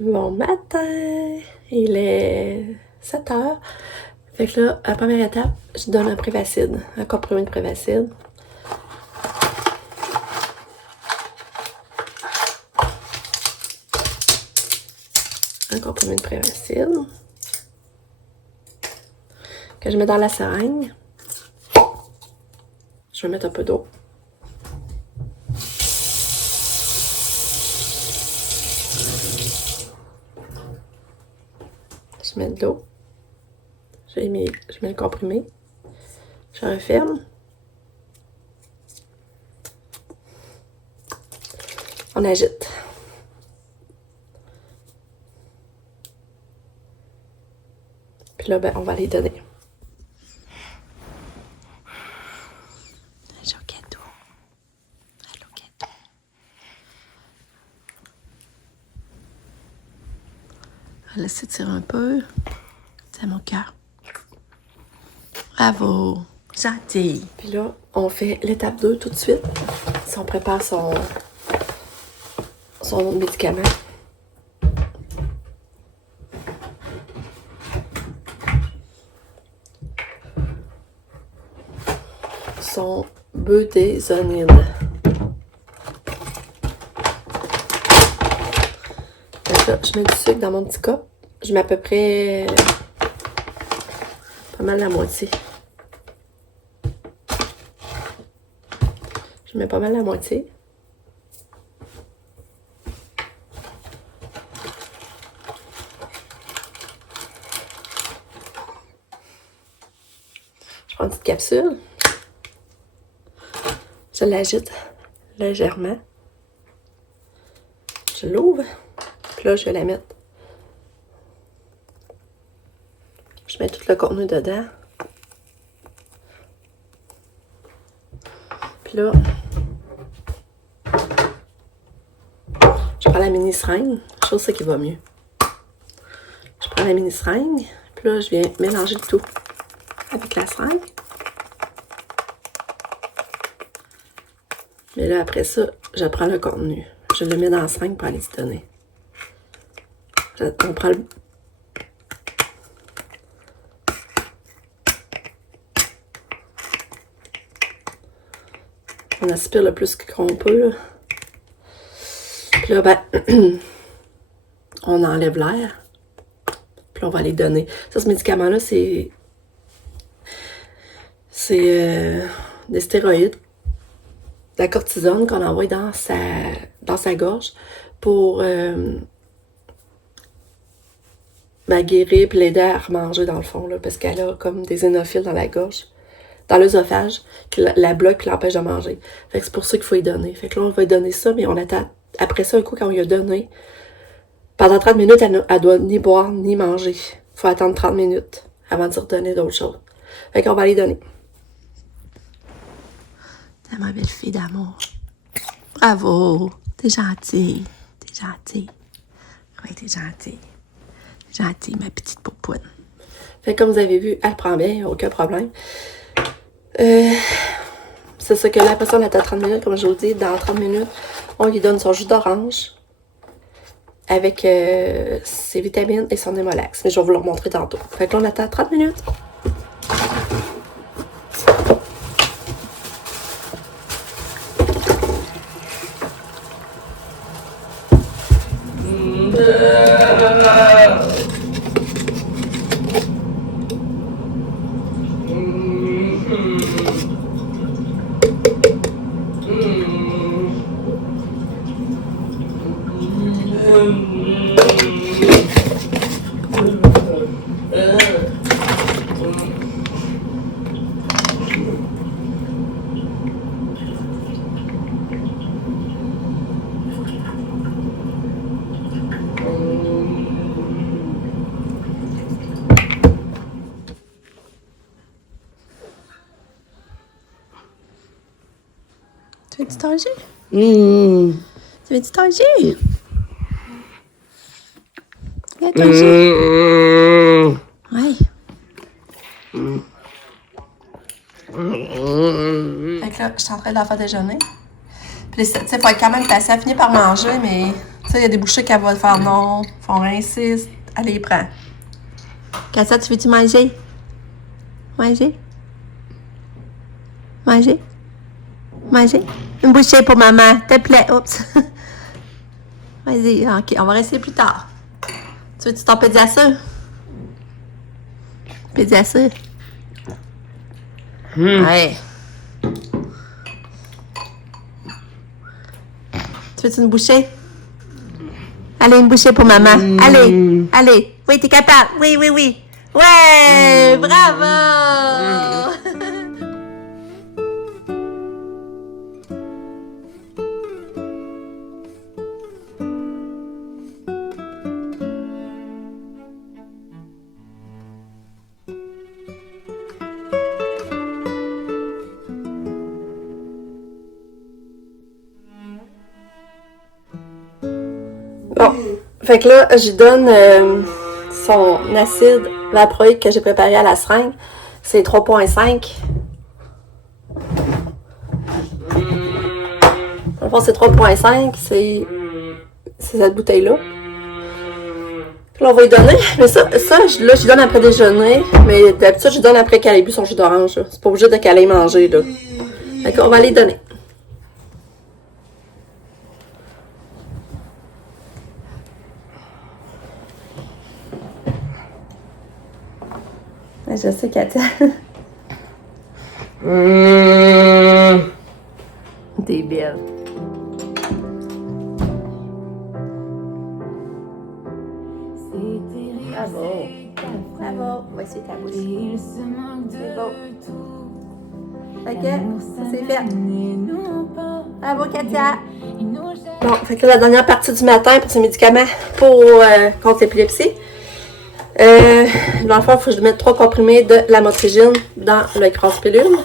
Bon matin! Il est 7 heures. Fait que là, à la première étape, je donne un Prévacide, un comprimé de Prévacide. Un comprimé de Prévacide que je mets dans la seringue. Je vais mettre un peu d'eau. Je mets de l'eau. Je mets le comprimé. Je referme. On agite. Puis là, ben, on va les donner. Joketo. Allô, Keto. On va laisser tirer un peu. C'est mon cœur. Bravo. Gentil. Puis là, on fait l'étape 2 tout de suite. Si on prépare son médicament. Son budesonide. Donc là, je mets du sucre dans mon petit cup. Je mets à peu près pas mal la moitié. Je mets pas mal la moitié. Je prends une petite capsule. Je l'agite légèrement. Je l'ouvre. Puis là, je vais la mettre. Je mets tout le contenu dedans. Puis là, je prends la mini seringue. Je trouve ça qui va mieux. Je prends la mini seringue. Puis là, je viens mélanger le tout avec la seringue. Mais là, après ça, je prends le contenu. Je le mets dans la seringue pour aller se donner. On prend le... On aspire le plus qu'on peut, là. Puis là, ben, on enlève l'air. Puis on va les donner. Ça, ce médicament-là, c'est des stéroïdes, de la cortisone qu'on envoie dans sa gorge pour guérir et l'aider à remanger dans le fond, là, parce qu'elle a comme des énophiles dans la gorge, dans l'œsophage, qui la bloque et l'empêche de manger. Fait que c'est pour ça qu'il faut y donner. Fait que là, on va lui donner ça, mais on attend. Après ça, un coup, quand on lui a donné, pendant 30 minutes, elle doit ni boire ni manger. Il faut attendre 30 minutes avant de se redonner d'autres choses. Fait qu'on va les donner. T'es ma belle fille d'amour. Bravo. T'es gentille. T'es gentille. Oui, t'es gentille. Gentille, ma petite poupoune. Fait que comme vous avez vu, elle prend bien, aucun problème. C'est ça que là, après ça, on attend 30 minutes, comme je vous dis. Dans 30 minutes, on lui donne son jus d'orange avec ses vitamines et son Hémolax. Mais je vais vous le remontrer tantôt. Fait que là, on attend 30 minutes. Tu veux du ton jus? Tu veux du ton jus? Viens ton jus. Ouais. Fait que là, je suis en train de la faire déjeuner. Puis, tu sais, faut être quand même patient. Elle finit par manger, mais, tu Ça, il y a des bouchées qu'elle va faire non. Font insiste. Elle les prend. Katia, tu veux-tu manger? Manger? Manger? Manger? Une bouchée pour maman, s'il te plaît. Oups. Vas-y, ok, on va rester plus tard. Tu veux-tu ton pédiassure? Pédiassure? Ouais. Tu veux-tu une bouchée? Allez, une bouchée pour maman. Allez, allez. Oui, t'es capable. Oui, oui, oui. Ouais, bravo! Bon, fait que là, j'y donne son acide valproïque que j'ai préparé à la seringue. C'est 3,5. En fond, c'est 3,5. C'est cette bouteille-là. Puis là, on va y donner. Mais ça là, j'y donne après déjeuner. Mais d'habitude, je donne après qu'elle ait bu son jus d'orange. C'est pas obligé de qu'elle ait mangé, là. Fait qu'on va les donner. Je sais, Katia. T'es belle. Bravo. Bravo. Voici ta bouche. C'est beau. Ok, c'est fait. Bravo, Katia. Bon, fait que la dernière partie du matin pour ces médicaments pour contre l'épilepsie. Dans le fond, il faut que je mette 3 comprimés de lamotrigine dans le écrase-pilule.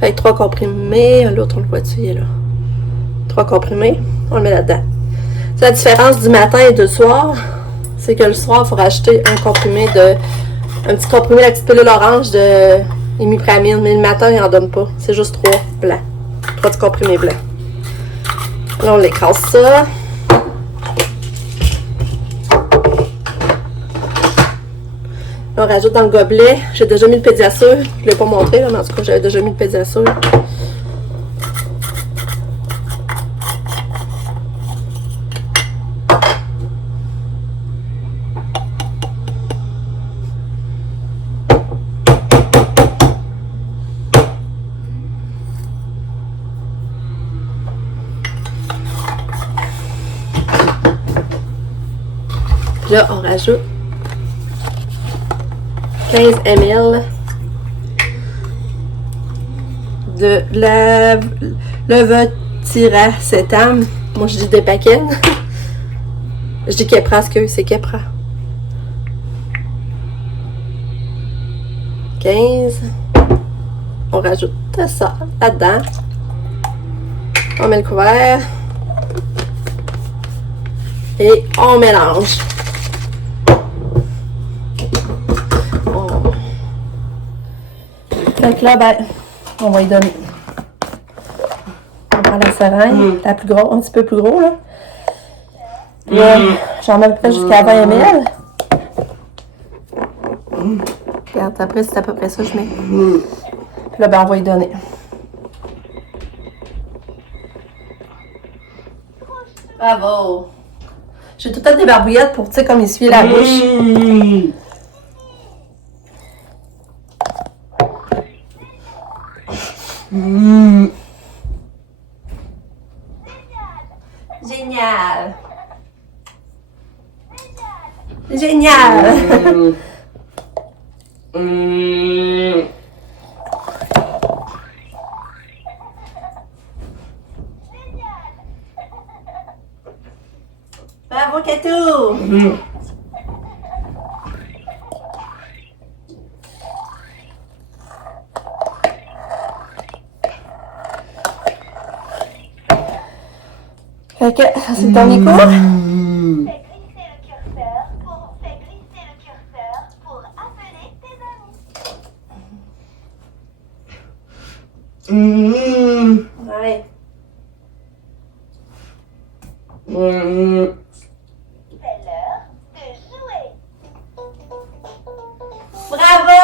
Fait que 3 comprimés. L'autre, on le voit-tu, il est là. 3 comprimés, on le met là-dedans. C'est la différence du matin et du soir. C'est que le soir, il faut rajouter un petit comprimé, la petite pilule orange de imipramine. Mais le matin, il n'en donne pas. C'est juste 3 blancs. 3 petits comprimés blancs. Là, on l'écrase ça. Là, on rajoute dans le gobelet. J'ai déjà mis le pédiassure. Je ne l'ai pas montré, là, mais en tout cas, j'avais déjà mis le pédiassure. Là, on rajoute 15 ml de levetiracetam. Moi, je dis Dépakine. Je dis Keppra, parce que c'est Keppra. 15. On rajoute ça là-dedans. On met le couvert. Et on mélange. Fait que là, ben, on va y donner. On prend la seringue, la plus grosse, un petit peu plus gros, là. Là, j'en mets à peu près jusqu'à 20 ml. Regarde, après, c'est à peu près ça que je mets. Puis là, ben, on va y donner. Bravo! J'ai tout le temps des barbouillettes pour, tu sais, comme essuyer la bouche. Génial! Génial! Bravo, Katou! Fait que, ça c'est le dernier cours. Fais glisser le curseur pour appeler tes Ouais. Bravo!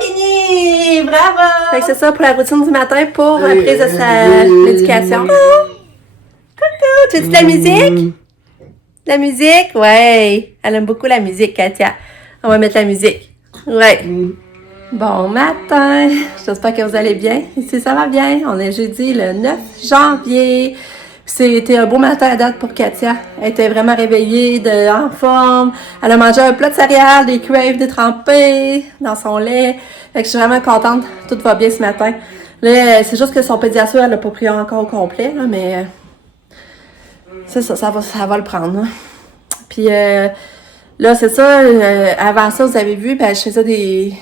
Fini! Bravo! Fait que c'est ça pour la routine du matin pour la prise de sa médication. Coucou! Tu veux de la musique? La musique? Ouais! Elle aime beaucoup la musique, Katia. On va mettre la musique. Ouais. Bon matin! J'espère que vous allez bien. Ici, ça va bien. On est jeudi le 9 janvier. C'était un beau matin à date pour Katia. Elle était vraiment réveillée, en forme. Elle a mangé un plat de céréales, des crèves détrempées dans son lait. Fait que je suis vraiment contente. Tout va bien ce matin. Là, c'est juste que son pédiatre, elle l'a pas pris encore au complet, là, mais c'est ça, ça va le prendre. Là. Puis là, c'est ça. Avant ça, vous avez vu, ben, je faisais des...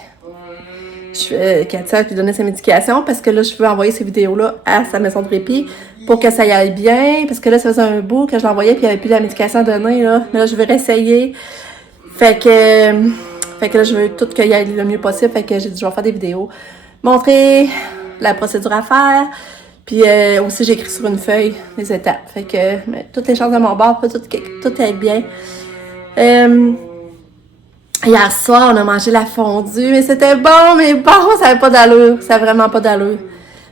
Katia qui donnait sa médication parce que là, je veux envoyer ces vidéos-là à sa maison de répit pour que ça y aille bien. Parce que là, ça faisait un bout que je l'envoyais puis il n'y avait plus de la médication à donner. Là. Mais là, je vais réessayer. Fait que là, je veux tout qu'il y aille le mieux possible. Fait que j'ai dit, je vais faire des vidéos. Montrer la procédure à faire. Puis aussi, j'ai écrit sur une feuille les étapes. Fait que toutes les chances de mon bord pour tout aille bien. Hier soir, on a mangé la fondue, mais c'était bon, mais bon, ça n'avait pas d'allure. Ça n'avait vraiment pas d'allure.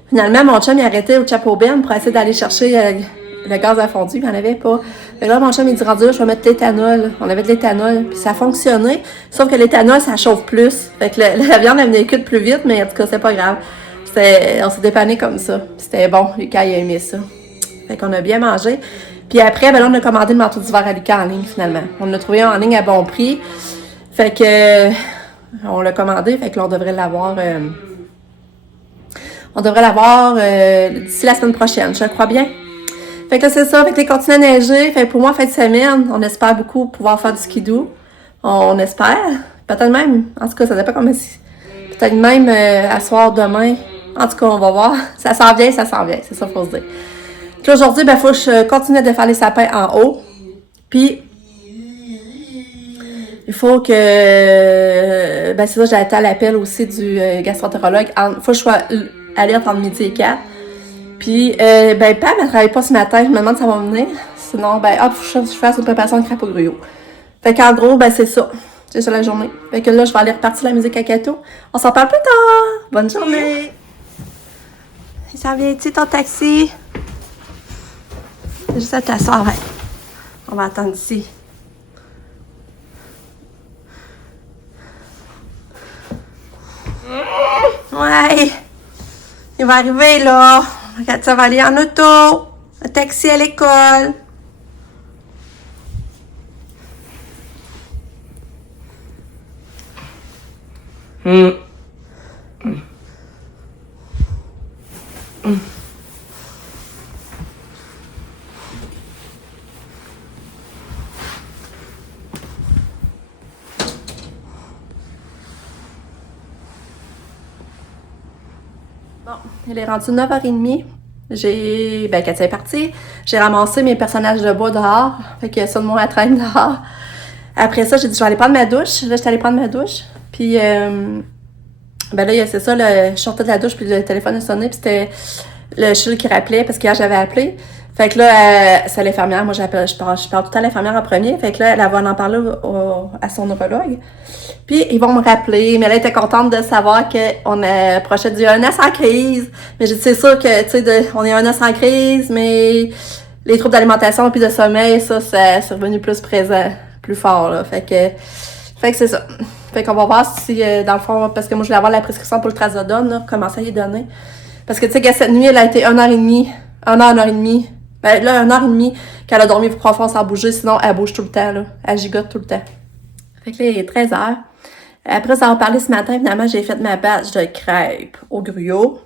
Finalement, mon chum, il a arrêté au Chapeau Ben pour essayer d'aller chercher le gaz à fondue, il n'y en avait pas. Fait que là, mon chum, il dit, rendu là, je vais mettre de l'éthanol. On avait de l'éthanol, puis ça a fonctionné. Sauf que l'éthanol, ça chauffe plus. Fait que la viande, elle venait cuite plus vite, mais en tout cas, c'est pas grave. On s'est dépanné comme ça. C'était bon, Lucas, il a aimé ça. Fait qu'on a bien mangé. Puis après, ben là, on a commandé le manteau d'hiver à Lucas en ligne, finalement. On l'a trouvé en ligne à bon prix. Fait que on l'a commandé, fait que là, on devrait l'avoir d'ici la semaine prochaine, je crois bien. Fait que là, c'est ça, fait que les continue à neiger. Fait que pour moi, fin de semaine, on espère beaucoup pouvoir faire du skidoo. On espère. Peut-être même, en tout cas, ça dépend comment si. Peut-être même à soir demain. En tout cas, on va voir. Ça s'en vient, c'est ça qu'il faut se dire. Puis aujourd'hui, ben, faut que je continue de faire les sapins en haut. Puis il faut que... Ben c'est ça, j'ai été à l'appel aussi du gastroentérologue. Faut que je sois alerte entre midi et 4. Puis, ben Pam, elle travaille pas ce matin. Je me demande si ça va venir. Sinon, ben hop, faut que je fasse une préparation de crêpes au gruau. Fait qu'en gros, ben c'est ça. C'est ça la journée. Fait que là, je vais aller repartir la musique à Kato. On s'en parle plus tard. Bonne journée. Il s'en vient ici, ton taxi. C'est juste à t'asseoir, ouais. On va attendre ici. Ouais, il va arriver là. Regarde, ça va aller en auto. Un taxi à l'école. Bon, il est rendu 9h30. Quand c'est parti, j'ai ramassé mes personnages de bois dehors. Fait que ça de mon traîne dehors. Après ça, j'ai dit, je vais aller prendre ma douche. Là, j'étais allée prendre ma douche. Puis, ben là, c'est ça, je sortais de la douche, puis le téléphone a sonné, puis c'était le CHUL qui rappelait, parce qu'hier, j'avais appelé. Fait que là, c'est l'infirmière. Moi, je parle tout le temps à l'infirmière en premier. Fait que là, elle va en parler à son neurologue. Puis, ils vont me rappeler. Mais elle était contente de savoir qu'on approchait du ENS en crise. Mais j'ai dit, c'est sûr que, tu sais, on est ENS en crise, mais les troubles d'alimentation puis de sommeil, ça, c'est revenu plus présent, plus fort, là. Fait que c'est ça. Fait qu'on va voir si, dans le fond, parce que moi, je voulais avoir la prescription pour le trazodone, là, comment ça y est donné. Parce que, tu sais, cette nuit, elle a été 1h30. Ben là, 1h30 qu'elle a dormi profond sans bouger, sinon elle bouge tout le temps, là. Elle gigote tout le temps. Fait que là, il est 13h. Après ça, on parlait ce matin, finalement, j'ai fait ma batch de crêpes au gruau.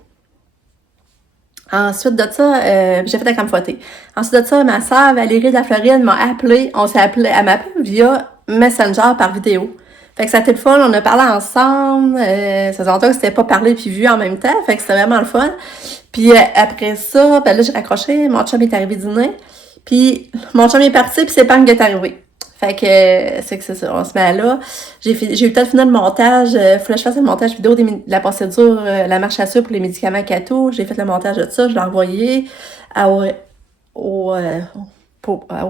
Ensuite de ça, j'ai fait la crème fouettée. Ensuite de ça, ma sœur Valérie de la Floride m'a appelé. Elle m'a appelé via Messenger par vidéo. Fait que ça a été le fun, on a parlé ensemble. Ça faisait longtemps que c'était pas parlé puis vu en même temps. Fait que c'était vraiment le fun. Puis après ça, là, j'ai raccroché. Mon chum est arrivé dîner. Puis mon chum est parti, puis c'est Pam qui est arrivé. Fait que c'est ça, on se met là. J'ai eu le temps de finir le montage. Fallait que je fasse le montage vidéo de la procédure, la marche à suivre pour les médicaments Cato. J'ai fait le montage de ça, je l'ai envoyé aux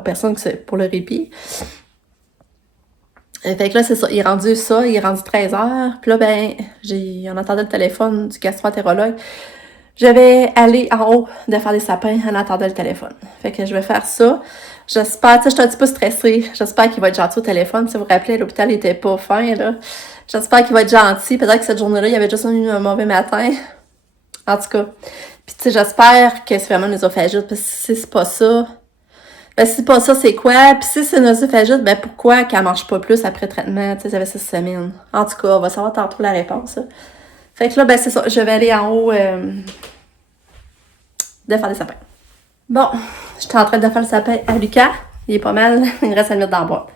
personnes pour le répit. Fait que là, c'est ça, il est rendu 13h. Puis là, ben, on entendait le téléphone du gastro-entérologue. Je vais aller en haut de faire des sapins en attendant le téléphone. Fait que je vais faire ça. J'espère, tu sais, je suis un petit peu stressée. J'espère qu'il va être gentil au téléphone. Si vous vous rappelez, l'hôpital était pas fin, là. J'espère qu'il va être gentil. Peut-être que cette journée-là, il y avait juste eu un mauvais matin. En tout cas. Puis, tu sais, j'espère que c'est vraiment une œsophagite. Parce que si c'est pas ça, ben, si c'est pas ça, c'est quoi? Puis si c'est une œsophagite, ben, pourquoi qu'elle mange pas plus après traitement? Tu sais, ça fait 6 semaines. En tout cas, on va savoir tantôt la réponse, là. Fait que là, ben, c'est ça. Je vais aller en haut, de faire des sapins. Bon, j'étais en train de faire le sapin à Lucas. Il est pas mal. Il reste à le mettre dans la boîte.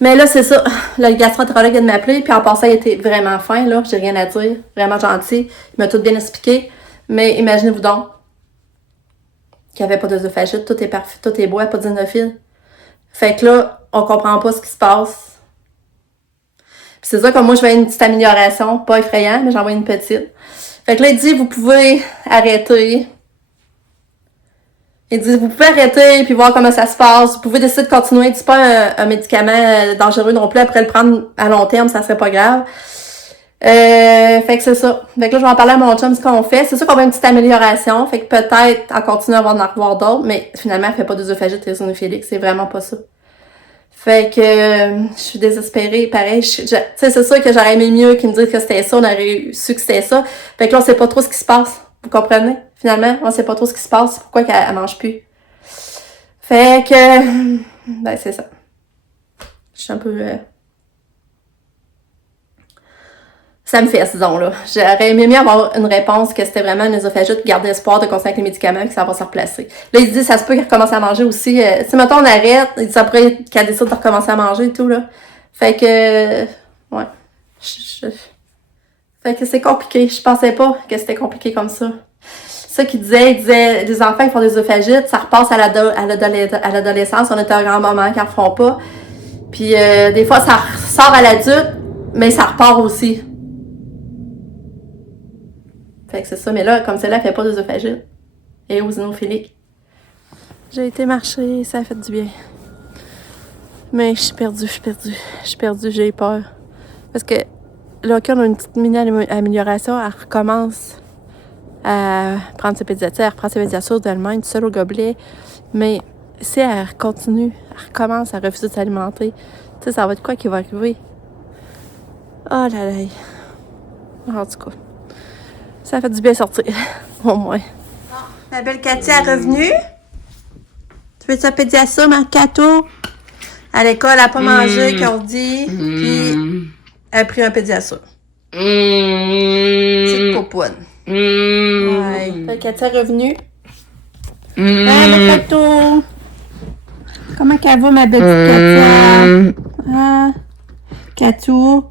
Mais là, c'est ça. Le gastro-entérologue vient de m'appeler. Puis en passant, il était vraiment fin, là. J'ai rien à dire. Vraiment gentil. Il m'a tout bien expliqué. Mais imaginez-vous donc qu'il n'y avait pas d'œsophagite. Tout est parfait. Tout est beau. Pas d'inophile. Fait que là, on comprend pas ce qui se passe. Puis c'est ça, comme moi, je vois une petite amélioration. Pas effrayant, mais j'en vois une petite. Fait que là, il dit, vous pouvez arrêter. Il dit, vous pouvez arrêter puis voir comment ça se passe. Vous pouvez décider de continuer. C'est pas un médicament dangereux non plus. Après le prendre à long terme, ça serait pas grave. Fait que c'est ça. Fait que là, je vais en parler à mon chum ce qu'on fait. C'est sûr qu'on va une petite amélioration. Fait que peut-être en continuant à en revoir d'autres. Mais finalement, elle fait pas d'œsophagite eosinophilique. C'est vraiment pas ça. Fait que je suis désespérée. Pareil, tu sais, c'est sûr que j'aurais aimé mieux qu'ils me disent que c'était ça. On aurait su que c'était ça. Fait que là, on sait pas trop ce qui se passe. Vous comprenez? Finalement, on sait pas trop ce qui se passe. Pourquoi qu'elle mange plus. Fait que, ben, c'est ça. Je suis un peu... Ça me fait, disons, là. J'aurais aimé mieux avoir une réponse que c'était vraiment une œsophagite, garder espoir de continuer avec les médicaments, que ça va se replacer. Là, il dit, ça se peut qu'elle recommence à manger aussi. Si, mettons, on arrête, il dit, ça pourrait être qu'elle décide de recommencer à manger et tout, là. Fait que, ouais. Fait que c'est compliqué. Je pensais pas que c'était compliqué comme ça. Ça qu'il disait, il disait, les enfants, ils font des œsophagites, ça repasse à l'adolescence, on est un grand moment qu'ils en font pas. Puis, des fois, ça sort à l'adulte, mais ça repart aussi. Fait que c'est ça, mais là, comme celle-là, elle fait pas d'œsophagite. Et eosinophilique. J'ai été marcher, ça a fait du bien. Mais je suis perdue, j'ai peur. Parce que là, quand on a une petite mini-amélioration, elle recommence à prendre ses pédiatriques, elle reprend ses médiations d'elle-même, tout seul au gobelet. Mais si elle continue, elle recommence à refuser de s'alimenter, tu sais, ça va être quoi qui va arriver? Oh là là. En tout cas. Ça fait du bien sortir, au moins. Bon, ma belle Cathy est revenue. Tu veux sa pédiasome en Cato? À l'école, elle n'a pas mangé, qu'on dit. Puis, elle a pris un pédiasome. Petite popoune. Ouais. Cathy est revenue. Ma Cato. Comment qu'elle va, ma belle Cathy? Ah, Cato.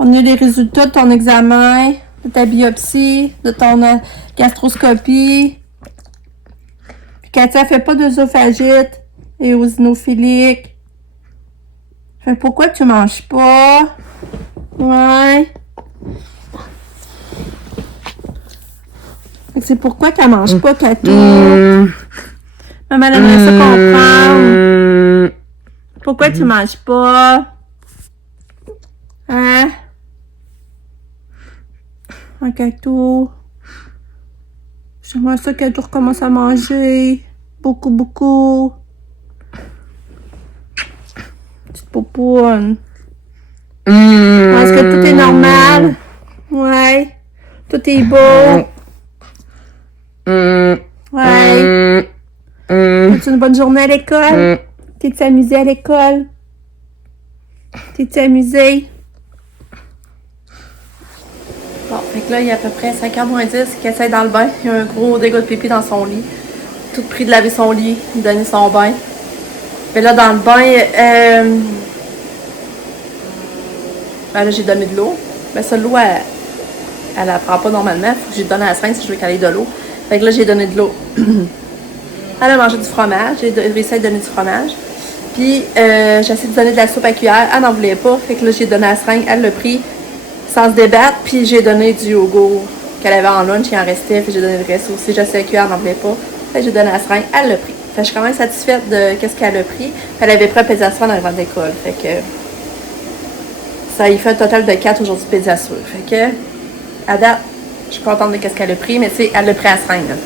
On a eu les résultats de ton examen. De ta biopsie, de ton gastroscopie. Puis Katia fait pas d'œsophagite et eosinophilique. Fait pourquoi tu manges pas? Ouais. C'est pourquoi qu'elle mange pas, Kato. Maman aimerait ça comprendre. Pourquoi tu manges pas? Hein? Un Cato. J'aimerais ça Cato recommence à manger. Beaucoup. Petite popoune. Est-ce que tout est normal? Ouais. Tout est beau. Ouais. As-tu une bonne journée à l'école? T'es-tu amusé à l'école? T'es-tu amusé? Bon, fait que là, il y a à peu près 5h moins 10 qu'elle essaie dans le bain. Il y a un gros dégât de pipi dans son lit. Tout pris de laver son lit, de donner son bain. Mais là, dans le bain, ben là, j'ai donné de l'eau. Mais ça, l'eau, elle la prend pas normalement. Faut que je lui donne à la seringue si je veux qu'elle ait de l'eau. Fait que là, j'ai donné de l'eau. Elle a mangé du fromage. J'ai réussi à lui donner du fromage. Puis, j'ai essayé de donner de la soupe à cuillère. Elle n'en voulait pas. Fait que là, j'ai donné la seringue. Elle l'a pris sans se débattre. Puis, j'ai donné du yogourt qu'elle avait en lunch. Il en restait. Puis, j'ai donné le reste aussi. J'ai essayé à cuillère. Elle n'en voulait pas. Fait que j'ai donné la seringue. Elle l'a pris. Fait que je suis quand même satisfaite de ce qu'elle a pris. Puis, elle avait pris un pédiasure dans le ventre d'école. Fait que ça y fait un total de 4 aujourd'hui de pédiasure. Fait que, à date, je suis contente de ce qu'elle a pris. Mais tu sais, elle l'a pris à la seringue, là.